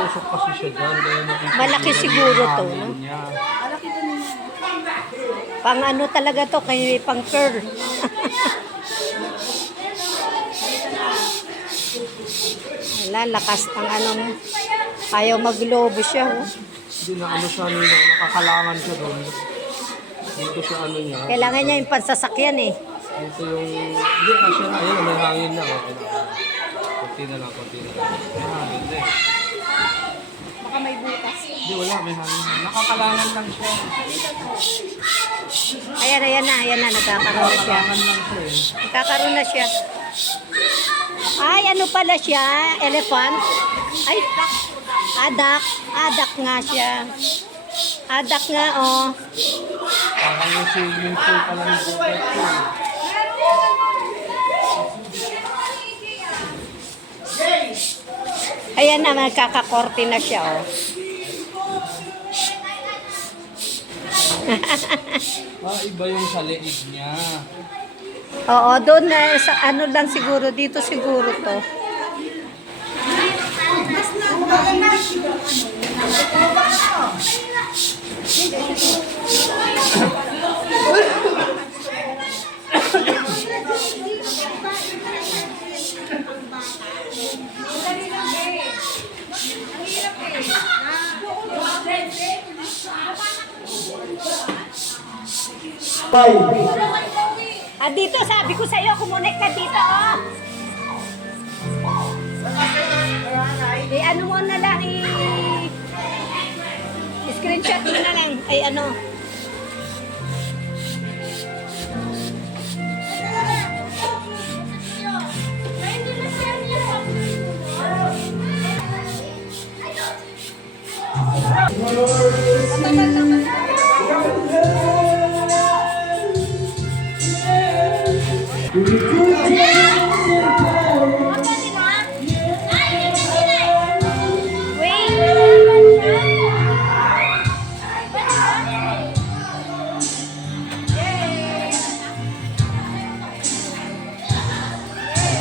nagtutusok kasi siya dyan. Kaya Malaki siguro to, no? Niya. Pang ano talaga to, kay pang curl. Wala, lakas ng anong, ayaw maglobo siya. Oh. Hindi na ano siya, ano, nakakalangan siya doon. Dito siya ano niya. Kailangan niya yung pansasakyan eh. Dito yung, hindi na siya, ayun, may hangin na. Okay na. Kunti na lang, kunti na lang. May hangin na eh. Baka may butas. Hindi, wala, may hangin na. Nakakalangan lang siya. Ayan na, nagkakaroon na siya. Nakakalangan lang siya eh. Nagkakaroon na siya. Ay, ano pala siya? Elephant? Ay, adak. Adak nga siya. Adak nga, oh. Parang yung swimming pool pa lang yung bukas ko. Ayan na, magkakakorte na siya, oh. Iba yung sa leeg niya. Oo, doon na, sa ano lang siguro, dito siguro to. Dito, sabi ko sa'yo, kumunik ka dito, oh. Ano mo na lang, screenshot mo na lang. Ay, ano. Wait.